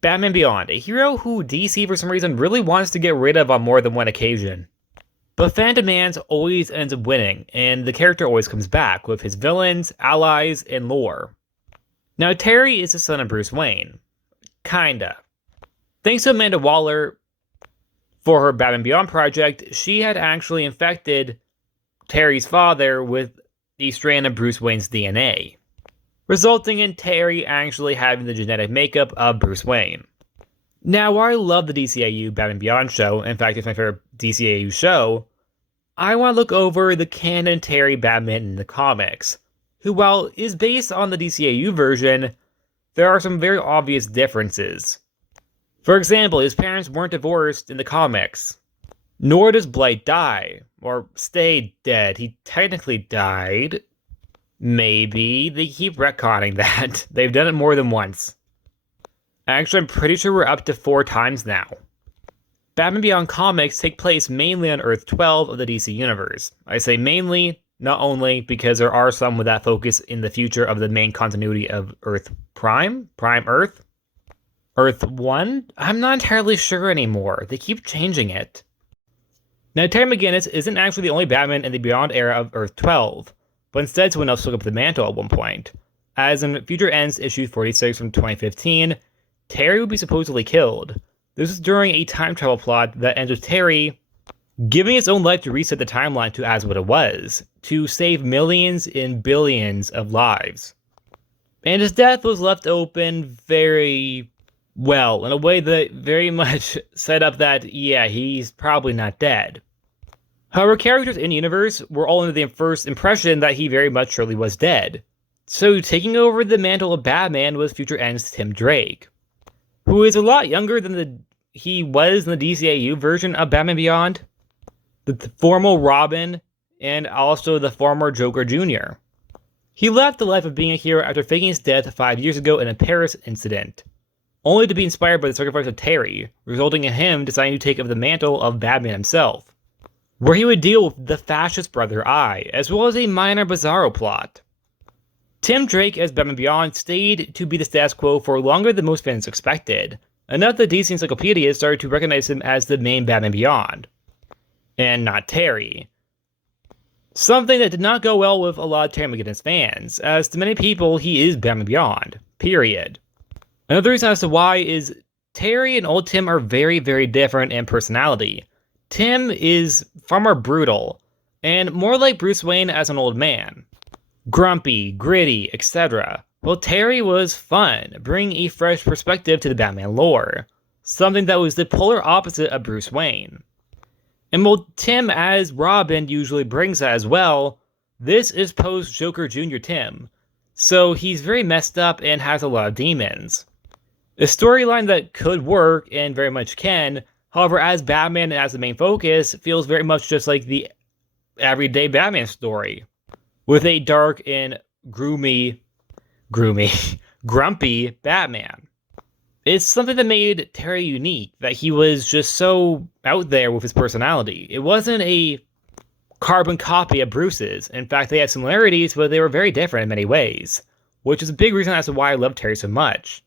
Batman Beyond, a hero who DC for some reason really wants to get rid of on more than one occasion. But fan demands always ends up winning, and the character always comes back with his villains, allies, and lore. Now, Terry is the son of Bruce Wayne. Kinda. Thanks to Amanda Waller for her Batman Beyond project, she had actually infected Terry's father with the strand of Bruce Wayne's DNA, resulting in Terry actually having the genetic makeup of Bruce Wayne. Now, while I love the DCAU Batman Beyond show, in fact, it's my favorite DCAU show, I want to look over the canon Terry Batman in the comics, who, while is based on the DCAU version, there are some very obvious differences. For example, his parents weren't divorced in the comics, nor does Blight die, or stay dead. He technically died. Maybe. They keep retconning that. They've done it more than once. Actually, I'm pretty sure we're up to 4 times now. Batman Beyond comics take place mainly on Earth 12 of the DC Universe. I say mainly, not only, because there are some with that focus in the future of the main continuity of Earth Prime? Prime Earth? Earth 1? I'm not entirely sure anymore. They keep changing it. Now, Terry McGinnis isn't actually the only Batman in the Beyond era of Earth 12, but instead someone else took up the mantle at one point. As in Future Ends issue 46 from 2015, Terry would be supposedly killed. This is during a time travel plot that ends with Terry giving his own life to reset the timeline to as what it was, to save millions and billions of lives. And his death was left open very well, in a way that very much set up that, yeah, he's probably not dead. However, characters in universe were all under the first impression that he very much surely was dead. So taking over the mantle of Batman was Future End's Tim Drake, who is a lot younger than he was in the DCAU version of Batman Beyond, the former Robin, and also the former Joker Jr. He left the life of being a hero after faking his death 5 years ago in a Paris incident, only to be inspired by the sacrifice of Terry, resulting in him deciding to take up the mantle of Batman himself, where he would deal with the fascist Brother Eye, as well as a minor Bizarro plot. Tim Drake as Batman Beyond stayed to be the status quo for longer than most fans expected, enough that DC Encyclopedia started to recognize him as the main Batman Beyond, and not Terry. Something that did not go well with a lot of Terry McGinnis fans, as to many people he is Batman Beyond, period. Another reason as to why is Terry and old Tim are very, very different in personality. Tim is far more brutal, and more like Bruce Wayne as an old man. Grumpy, gritty, etc. Well, Terry was fun, bringing a fresh perspective to the Batman lore, something that was the polar opposite of Bruce Wayne. And while Tim as Robin usually brings that as well, this is post-Joker Jr. Tim, so he's very messed up and has a lot of demons. A storyline that could work, and very much can, however, as Batman and as the main focus, feels very much just like the everyday Batman story, with a dark and grumpy Batman. It's something that made Terry unique, that he was just so out there with his personality. It wasn't a carbon copy of Bruce's. In fact, they had similarities, but they were very different in many ways, which is a big reason as to why I love Terry so much.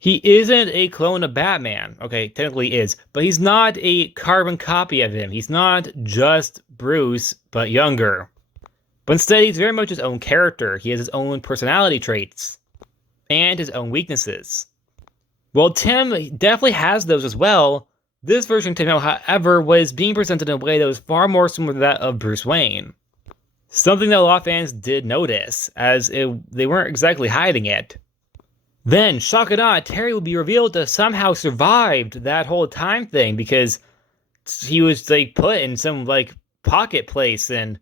He isn't a clone of Batman. Okay, technically is, but he's not a carbon copy of him. He's not just Bruce, but younger. But instead, he's very much his own character. He has his own personality traits and his own weaknesses. Well, Tim definitely has those as well. This version of Tim, however, was being presented in a way that was far more similar to that of Bruce Wayne. Something that a lot of fans did notice, as they weren't exactly hiding it. Then, shock or not, Terry would be revealed to somehow survived that whole time thing, because he was put in some pocket place, and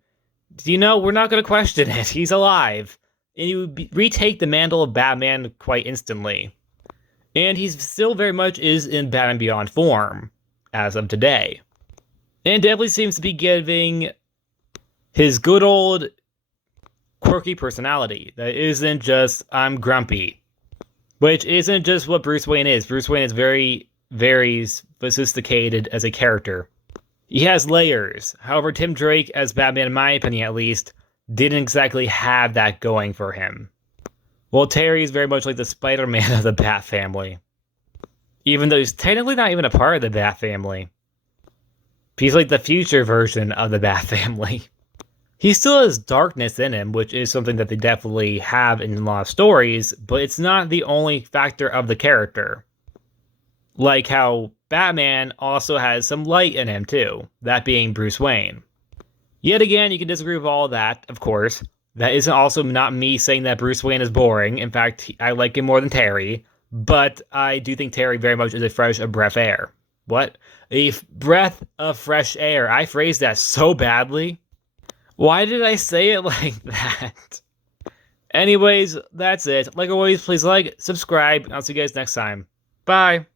we're not going to question it. He's alive. And he would retake the mantle of Batman quite instantly. And he still very much is in Batman Beyond form, as of today. And definitely seems to be giving his good old quirky personality. That isn't just, I'm grumpy. Which isn't just what Bruce Wayne is. Bruce Wayne is very sophisticated as a character. He has layers. However, Tim Drake, as Batman, in my opinion at least, didn't exactly have that going for him. Well, Terry is very much like the Spider-Man of the Bat family. even though he's technically not even a part of the Bat family. He's like the future version of the Bat family. He still has darkness in him, which is something that they definitely have in a lot of stories, but it's not the only factor of the character. Like how Batman also has some light in him too, that being Bruce Wayne. Yet again, you can disagree with all of that, of course. That isn't also not me saying that Bruce Wayne is boring. In fact, I like him more than Terry, but I do think Terry very much is a breath of air. What? Breath of fresh air. I phrased that so badly. Why did I say it like that? Anyways, that's it. Like always, please like, subscribe, and I'll see you guys next time. Bye!